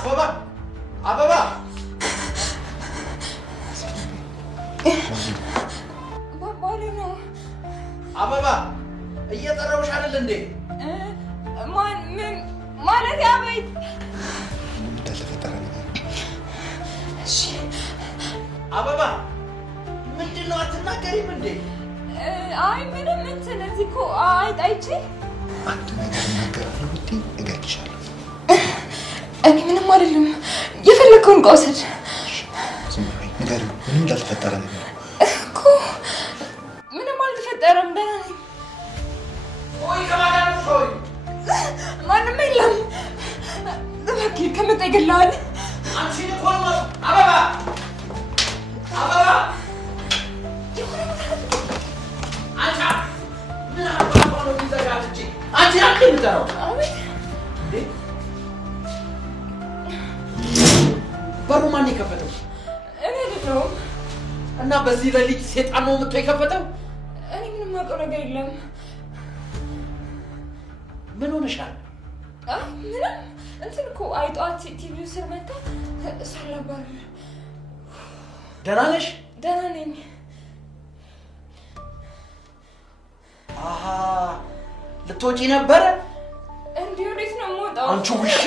አበባ አበባ ባባሉና አበባ እየጠራውሽ አይደል እንዴ? ምን ማለት ያበይት ተፈጠረ ነገር? እሺ አበባ ምንድነው አትናገሪም እንዴ? አይ ምንም እንትን እዚህ እኮ አይጣይቼ አንድ ነገር እናገራለሁ ብትይ እገልሻለሁ። እኔ ምንም አይደለም የፈለከውን ቆሰድ ዝም በይ ንገሪው ምንም እንዳልተፈጠረ ነገር እኮ ምንም አልተፈጠረም ደህና ነኝ ወይ ከማዳን ሆይ ማንም የለም እባክህ ከመጣ ይገላል አንቺ ልቆም አበባ አበባ አንቺ ምን አባባው ነው ይዘጋጅ አንቺ አትምጣው አቤት እንዴ በሩ ማን የከፈተው? እኔ አይደለሁም እና በዚህ ለሊት ሰይጣን ነው መጥቶ የከፈተው? እኔ ምንም አውቀው ነገር የለም ምን ሆነሻል? ምንም እንትን እኮ አይጧት ቲቪው ስር መጣ ሰላባር ደህና ነሽ? ደህና ነኝ አሃ ልትወጪ ነበረ? እንዴ ወዴት ነው የምወጣው? አንቺ ውሻ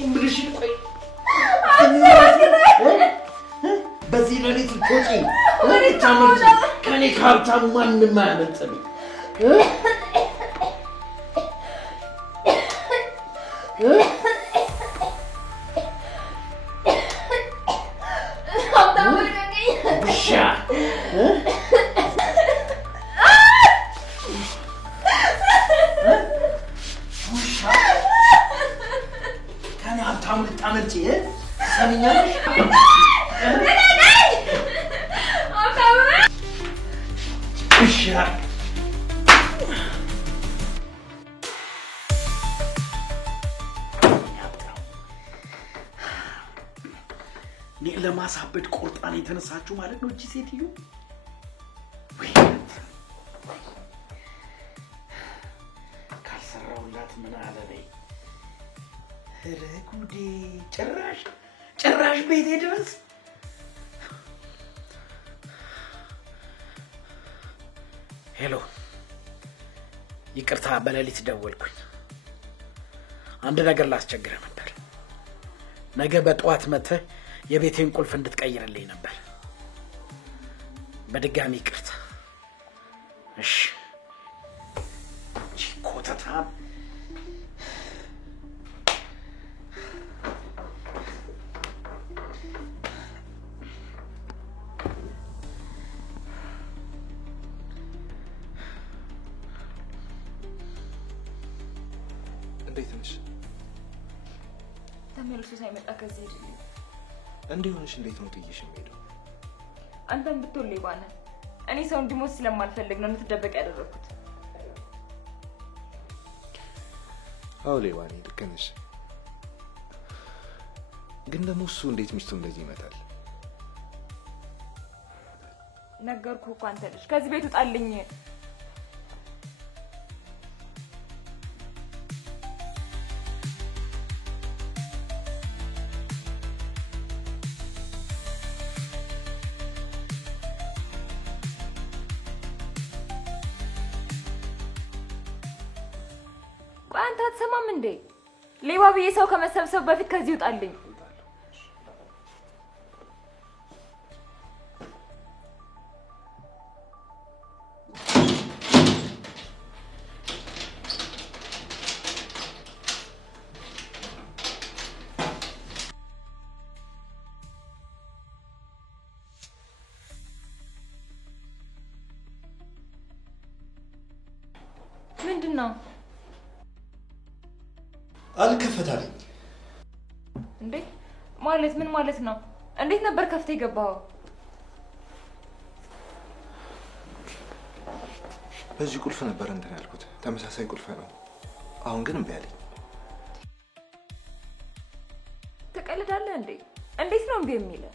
ኢምብልሽ ቆይ በዚህ ለሊት ልትወጪ ታመጪ ከኔ ካብታም ማንም አያመልጥም ውሻ ከኔ ሀብታም ልታመልጪ ሰሚኛለሽ? ውሻ ለማሳበድ ቆርጣን የተነሳችሁ ማለት ነው እቺ ሴትዮ ካልሰራውላት ምን አለ በይ ረጉዴ ጭራሽ ቤቴ ድረስ ሄሎ ይቅርታ በሌሊት ደወልኩኝ አንድ ነገር ላስቸግረህ ነበር ነገ በጠዋት መጥተህ የቤቴን ቁልፍ እንድትቀይርልኝ ነበር በድጋሚ ይቅርታ እሺ ኮተታ እንዴት ነሽ? ተመልሶ ሳይመጣ ከዚህ ሄድልኝ እንዴሆንሽ እንዴት ነው ጥይሽ የሚሄደው? አንተም ብትወል ሌባነ እኔ ሰው እንዲሞት ስለማልፈልግ ነው እንድትደበቅ ያደረኩት አዎ ሌባ ነኝ ልክ ነሽ ግን ደግሞ እሱ እንዴት ሚስቱ እንደዚህ ይመታል? ነገርኩህ እኮ አንተ ልጅ ከዚህ ቤት ውጣልኝ አንተ አትሰማም እንዴ ሌባ ብዬ ሰው ከመሰብሰብ በፊት ከዚህ ውጣልኝ ምንድነው አልከፈታለኝ እንዴ ማለት ምን ማለት ነው እንዴት ነበር ከፍተ የገባው በዚህ ቁልፍ ነበር እንትን ያልኩት ተመሳሳይ ቁልፍ ነው አሁን ግን እምቢ አለኝ ተቀልዳለህ እንዴ እንዴት ነው እምቢ የሚለው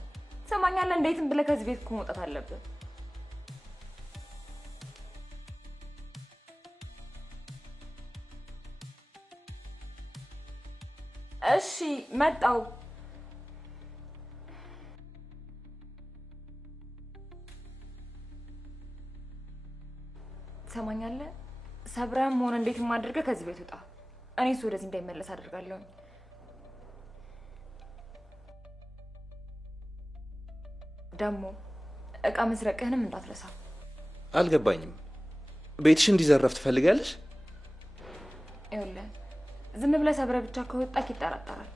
ሰማኛለህ እንዴትም ብለህ ከዚህ ቤት መውጣት አለብህ እሺ መጣው ሰማኛለ ሰብራም ሆነ እንዴት ማድረግ ከዚህ ቤት ወጣ እኔስ ወደዚህ እንዳይመለስ አደርጋለሁ ደሞ እቃ መስረቅህንም እንዳትረሳ አልገባኝም ቤትሽ እንዲዘረፍ ትፈልጋለሽ ይኸውልህ ዝም ብለህ ሰብረ ብቻ ከወጣ ይጣራጣራል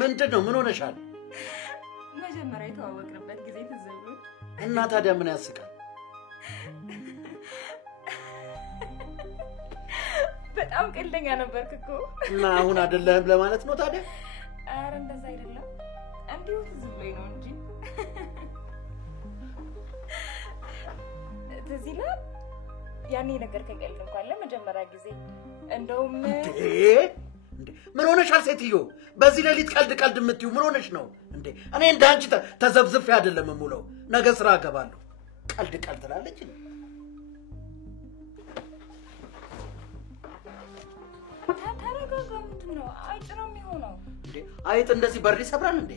ምንድነው ምን ሆነሻል መጀመሪያ የተዋወቅንበት ጊዜ ተዘብሎ እና ታዲያ ምን ያስቃል በጣም ቀልደኛ ነበርክ እኮ እና አሁን አይደለም ለማለት ነው ታዲያ አረ እንደዛ አይደለም እንዲሁ ተዘብሎኝ ነው እንጂ ተዚላ ያኔ ነገር ከቀልድ እንኳን ለመጀመሪያ ጊዜ እንደውም ምን ሆነሻል ሴትዮ በዚህ ሌሊት ቀልድ የምትዩ ምን ሆነሽ ነው እንዴ እኔ እንዳንቺ ተዘብዝፍ አይደለም ሙለው ነገ ስራ አገባለሁ ቀልድ ትላለች ታረጋጋ ምንድነው አይጥ ነው የሚሆነው እንዴ አይጥ እንደዚህ በር ይሰብራል እንዴ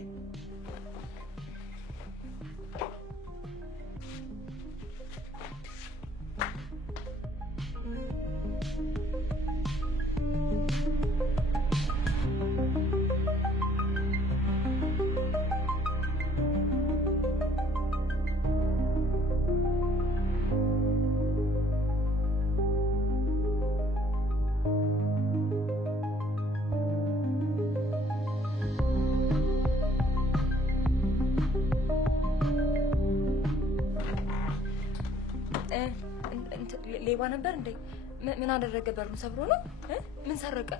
ሌባ ነበር እንዴ ምን አደረገ በሩን ሰብሮ ነው ምን ሰረቀ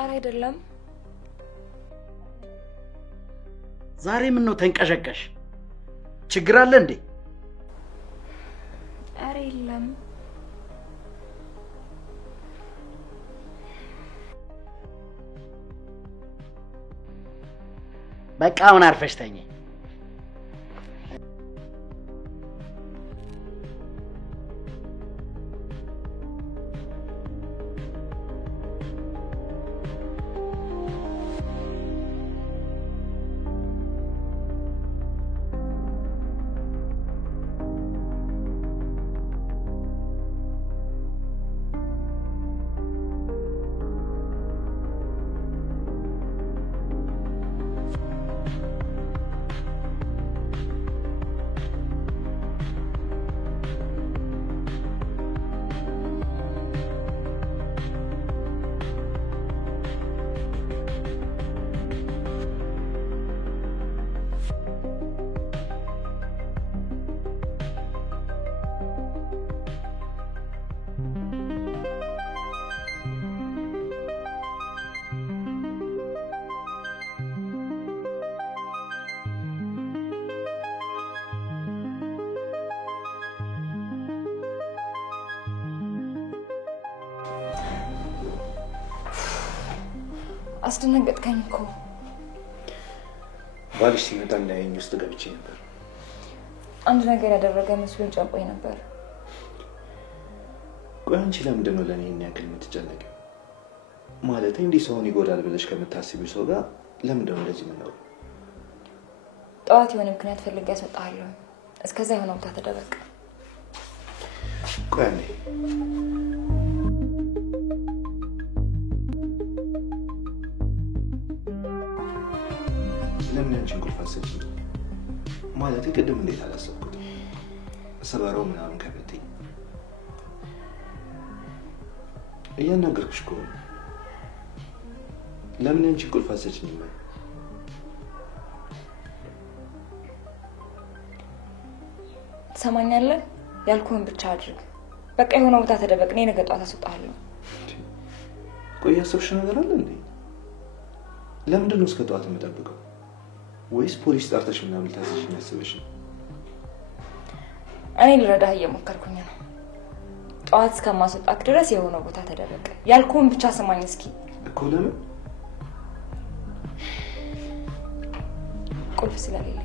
አረ አይደለም ዛሬ ምን ነው ተንቀሸቀሽ ችግር አለ እንዴ አረ የለም በቃ አሁን አርፈሽ ተኝ አስደነገጥከኝ እኮ ባልሽ ሲመጣ እንዳይኝ ውስጥ ገብቼ ነበር አንድ ነገር ያደረገ መስሎኝ ጨንቆኝ ነበር ቆይ አንቺ ለምንድን ነው ለኔ ያክል የምትጨነቂው ማለት እንዲህ ሰውን ይጎዳል ብለሽ ከምታስቢው ሰው ጋር ለምንድን ነው እንደዚህ የምናወራው ጠዋት የሆነ ምክንያት ፈልጌ ያስወጣለሁ እስከዛ የሆነ ቦታ ተደበቅ። ቆይ አንዴ ለምን አንቺን ቁልፍ አሰጪኝ? ማለት ቅድም እንዴት አላሰብኩት? ሰበረው ምናምን ከበተኝ እያናገርኩሽ እኮ ለምን አንቺን ቁልፍ አሰጪኝ? ትሰማኛለህ? ያልኩህን ብቻ አድርግ። በቃ የሆነ ቦታ ተደበቅ። እኔ ነገ ጧት አስወጣለሁ። ቆይ ያሰብሽ ነገር አለ እንዴ? ለምንድን ነው እስከ ጧት የምጠብቀው? ወይስ ፖሊስ ጠርተሽ ምናምን ልታስይኝ ያስበሽ ነው? እኔ ልረዳህ እየሞከርኩኝ ነው። ጧት እስከማስወጣክ ድረስ የሆነ ቦታ ተደበቅ። ያልኩህን ብቻ ስማኝ እስኪ። እኮ ለምን? ቁልፍ ስለሌለኝ።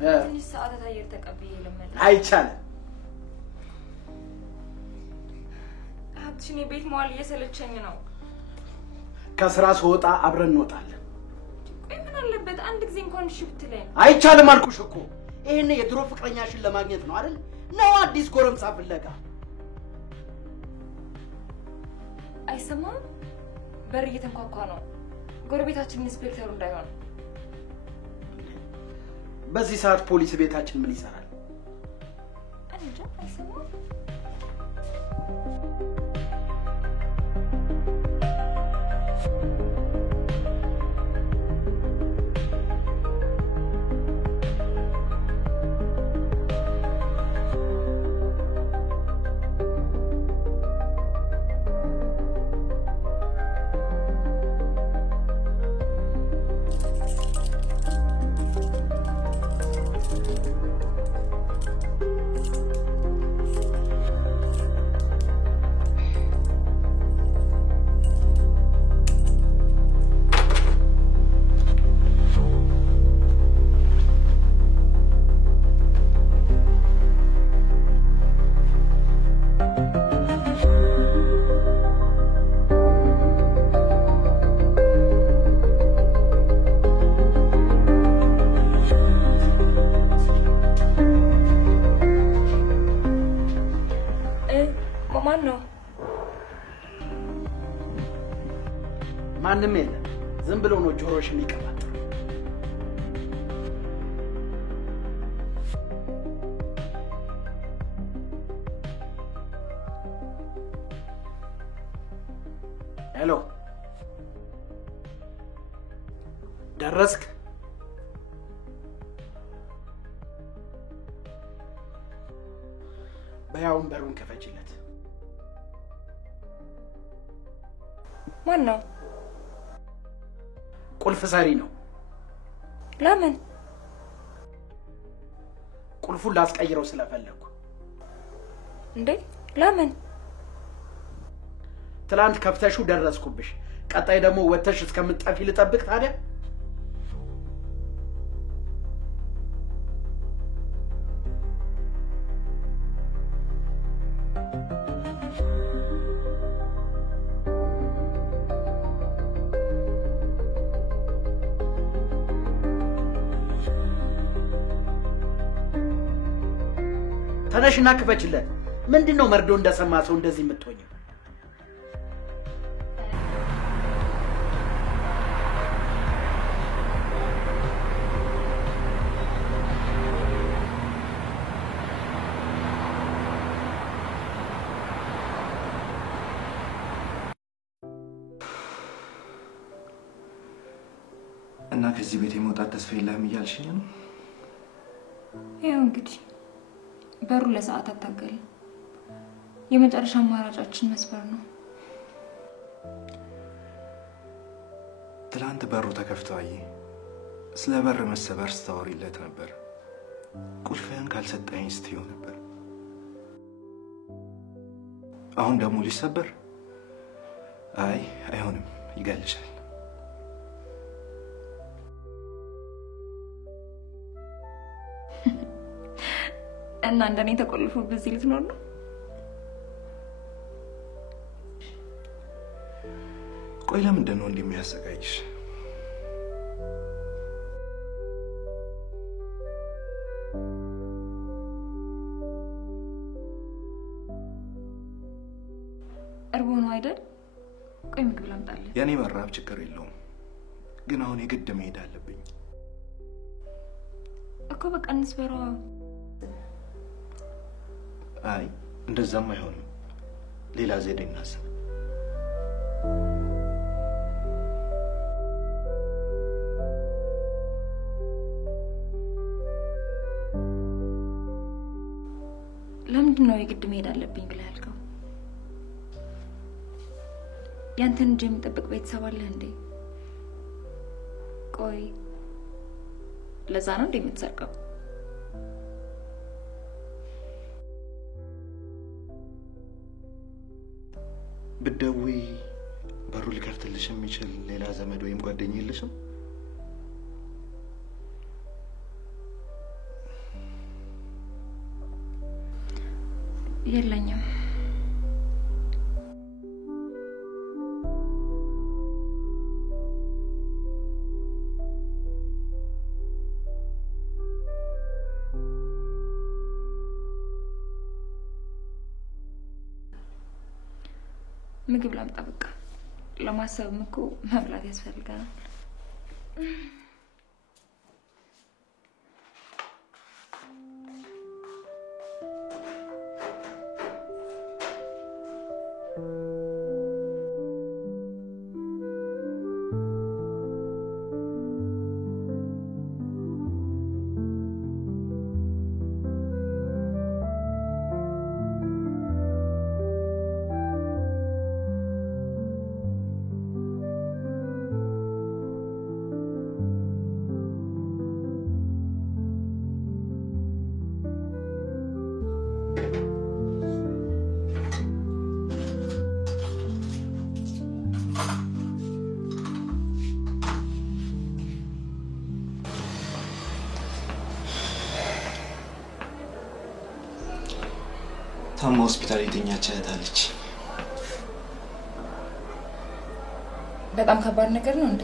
ትንሽ ሰዓታት አየር ተቀብዬ ልመለስ። አይቻልም። ሀብትሽ እኔ ቤት መዋል እየሰለቸኝ ነው። ከስራ ስወጣ አብረን እንወጣለን። ቆይ ምን አለበት አንድ ጊዜ እንኳን እሺ ብትለኝ? አይቻልም አልኩሽ እኮ። ይሄን የድሮ ፍቅረኛሽን ለማግኘት ነው አይደል? ነው አዲስ ጎረምሳ ፍለጋ? አይሰማም? በር እየተንኳኳ ነው። ጎረቤታችን ኢንስፔክተሩ እንዳይሆን። በዚህ ሰዓት ፖሊስ ቤታችን ምን ይሰራል? እንጃ። አይሰማም? ማንም የለም። ዝም ብሎ ነው ጆሮሽን ይቀባጥ። ሄሎ፣ ደረስክ? በያውን በሩን ከፈችለት። ማን ነው? ቁልፍ ሰሪ ነው። ለምን? ቁልፉን ላስቀይረው ስለፈለኩ። እንዴ ለምን? ትላንት ከፍተሹ ደረስኩብሽ። ቀጣይ ደግሞ ወተሽ እስከምትጠፊ ልጠብቅ ታዲያ? ተነሽና ክፈችለት። ምንድነው መርዶ እንደሰማ ሰው እንደዚህ የምትሆኝው? እና ከዚህ ቤት የመውጣት ተስፋ የለህም እያልሽኝ ነው? ያው እንግዲህ በሩ ለሰዓታት ታገለ። የመጨረሻ አማራጫችን መስበር ነው። ትላንት በሩ ተከፍቶ አየ። ስለ በር መሰበር ስታወሪለት ነበር። ቁልፍህን ካልሰጠኝ ስትይው ነበር። አሁን ደግሞ ሊሰበር? አይ አይሆንም፣ ይገልሻል። እና እንደኔ ተቆልፎ በዚህ ልትኖር ነው? ቆይ ለምንድን ነው እንደሚያሰቃይሽ? እርቦ ነው አይደል? ቆይ ምግብ ላምጣልህ። የኔ መራብ ችግር የለውም፣ ግን አሁን የግድ መሄድ አለብኝ እኮ። በቃ እንስበረው። አይ እንደዛም አይሆንም፣ ሌላ ዘዴ እናስብ። ለምንድን ነው የግድ መሄድ አለብኝ ብለህ ያልከው? ያንተን እንጂ የሚጠብቅ ቤተሰብ አለህ እንዴ? ቆይ ለዛ ነው እንዴ የምትሰርቀው? ብትደውይ በሩ ሊከፍትልሽ የሚችል ሌላ ዘመድ ወይም ጓደኛ የለሽም? የለኝም። ምግብ ላምጣ። በቃ ለማሰብም እኮ መብላት ያስፈልጋል። ታማ ሆስፒታል የተኛች እህት አለች። በጣም ከባድ ነገር ነው እንዴ?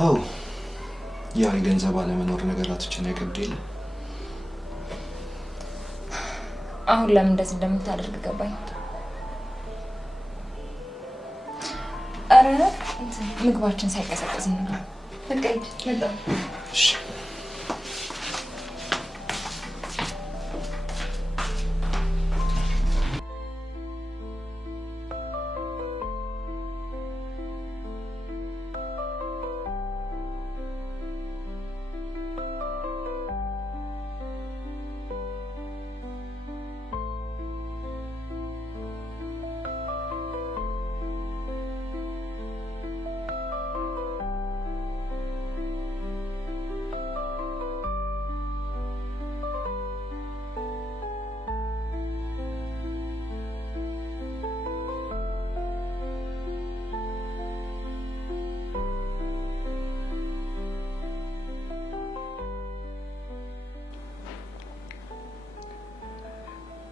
አዎ፣ ያው የገንዘብ አለመኖር ነገራቶችን ያከብድ የለ። አሁን ለምን እንደዚህ እንደምታደርግ ገባኝ። አረ ምግባችን ሳይቀሰቀስ ነው። በቃ ይሄ እሺ።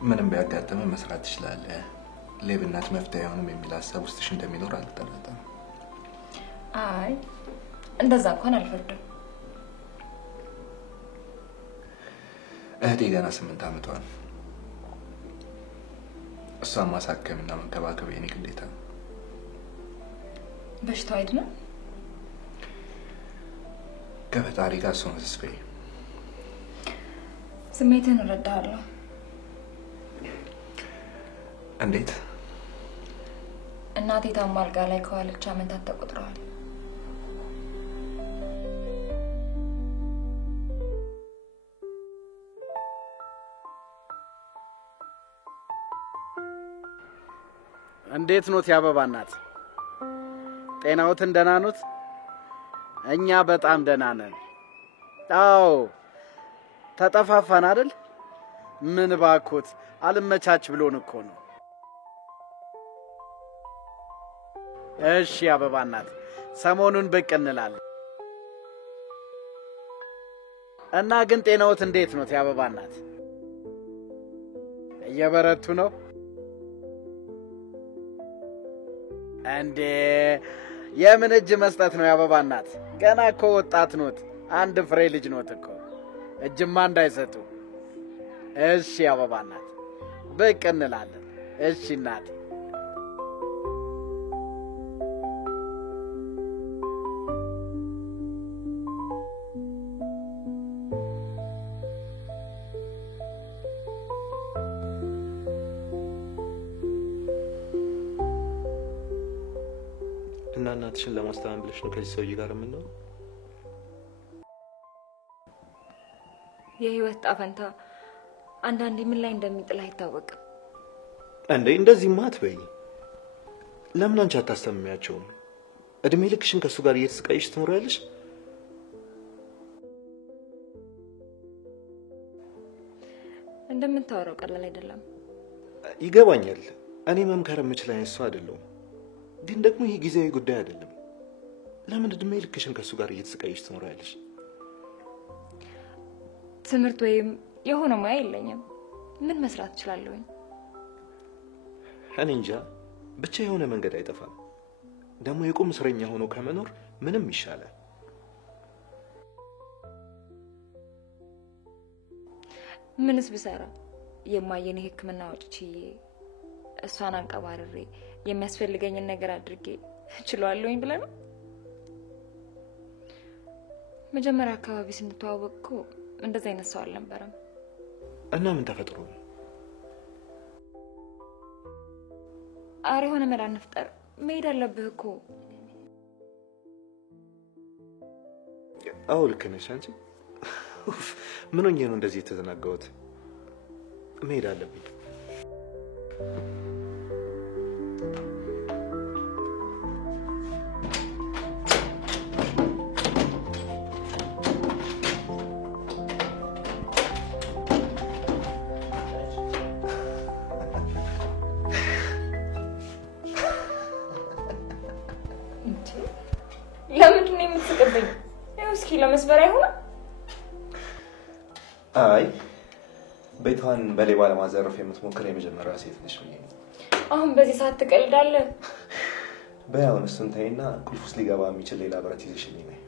ምንም ቢያጋጥም መስራት ትችላለህ። ሌብነት መፍትሄ አይሆንም የሚል ሀሳብ ውስጥሽ እንደሚኖር አልጠራጠርም። አይ እንደዛ እንኳን አልፈርድም። እህቴ ገና 8 ዓመቷ ነው። እሷን ማሳከምና መንከባከብ የኔ ግዴታ ነው። በሽታው አይደለም? ከፈጣሪ ጋር እሱን ተስፋዬ። ስሜትን እረዳለሁ። እንዴት? እናቴ ታማ አልጋ ላይ ከዋለች ዓመታት ተቆጥረዋል። እንዴት ኖት ያበባ እናት? ጤናዎትን ደህና ኖት? እኛ በጣም ደህና ነን። አዎ ተጠፋፋን አይደል? ምን ባኮት አልመቻች ብሎን እኮ ነው። እሺ አበባ እናት ሰሞኑን ብቅ እንላለን። እና ግን ጤናዎት እንዴት ነው የአበባ እናት? እየበረቱ ነው እንዴ? የምን እጅ መስጠት ነው የአበባ እናት? ገና እኮ ወጣት ኖት፣ አንድ ፍሬ ልጅ ኖት እኮ። እጅማ እንዳይሰጡ። እሺ አበባ እናት ብቅ እንላለን። እሺ እናቴ። እና እናትሽን ለማስተማር ብለሽ ነው ከዚህ ሰውዬ ጋር የምንኖረው? የህይወት ጣፈንታ አንዳንዴ ምን ላይ እንደሚጥል አይታወቅም። እንዴ እንደዚህማ አትበይ። ለምን አንቺ አታስተምሚያቸውም? እድሜ ልክሽን ከሱ ጋር እየተሰቃየሽ ትኖሪያለሽ? እንደምታወራው ቀላል አይደለም። ይገባኛል። እኔ መምከር የምችል አይነት ሰው አይደለሁም። ግን ደግሞ ይሄ ጊዜያዊ ጉዳይ አይደለም። ለምን እድሜ ልክሽን ከሱ ጋር እየተሰቃየሽ ትኖሪያለሽ? ትምህርት ወይም የሆነ ሙያ የለኝም። ምን መስራት እችላለሁ? እኔ እንጃ። ብቻ የሆነ መንገድ አይጠፋም። ደግሞ የቁም እስረኛ ሆኖ ከመኖር ምንም ይሻላል። ምንስ ብሰራ የማየን ህክምና ወጪ እሷን አንቀባርሬ የሚያስፈልገኝን ነገር አድርጌ እችላለሁኝ ብለህ ነው? መጀመሪያ አካባቢ ስንተዋወቅ እኮ እንደዛ አይነት ሰው አልነበረም። እና ምን ተፈጥሮ ነው? አሬ ሆነ መላ እንፍጠር። መሄድ አለብህ እኮ። አዎ ልክ ነሽ አንቺ። ምን ሆኜ ነው እንደዚህ የተዘናጋሁት? መሄድ አለብኝ። ለምንድን ነው የምትስቅብኝ? እስኪ ለመስበር አይሆንም? አይ ቤቷን በሌባ ለማዘረፍ የምትሞክር የመጀመሪያ ሴት ነሽ ብዬ ነው። አሁን በዚህ ሰዓት ትቀልዳለህ? በያውን እሱን ተይና ቁልፍ ውስጥ ሊገባ የሚችል ሌላ ብረት ይዘሽልኝ ነይ።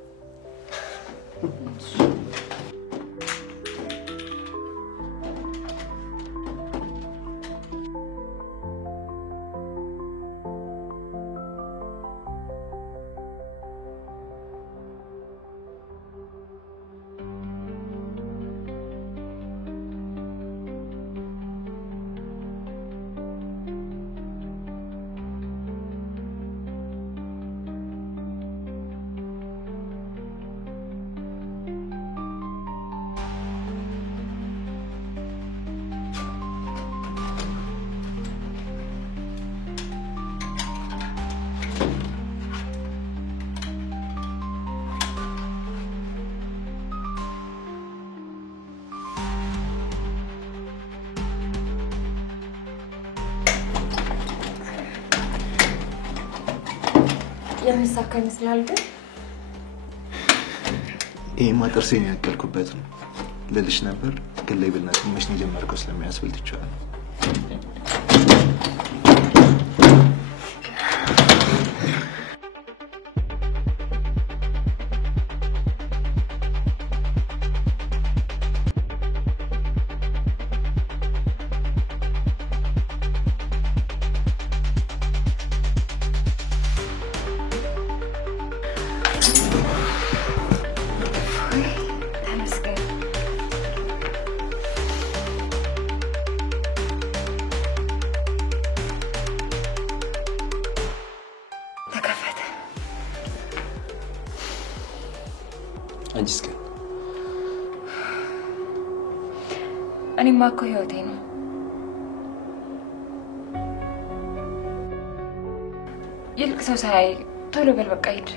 የሚሳካ ይመስላል ግን ይሄማ ጥርሴን ያቀልኩበት ነው ልልሽ ነበር። ግን ላይ ብልነት መች ነው የጀመርከው ስለሚያስብል ትችዋል። አንቺስ ግን? እኔማ እኮ ህይወቴ ነው። ይልቅ ሰው ሳያይ ቶሎ በል በቃ ሂድ።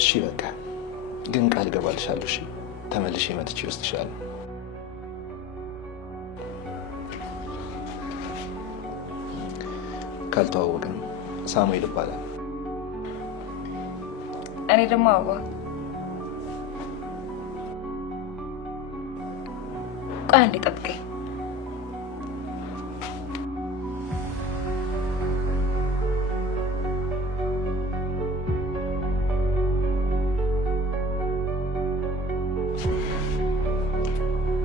እሺ በቃ ግን ቃል ገባልሻለሁ። እሺ ተመልሼ መጥቼ ወስድሻለሁ። ካልተዋወቅን ሳሙኤል ይባላል። እኔ ደግሞ አበባ። ቆይ አንዴ ጠብቀኝ።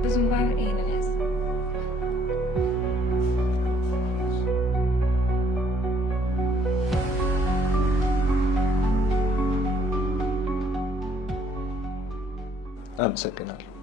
ብዙም ባይሆን ይሄንን ያዝ። አመሰግናለሁ።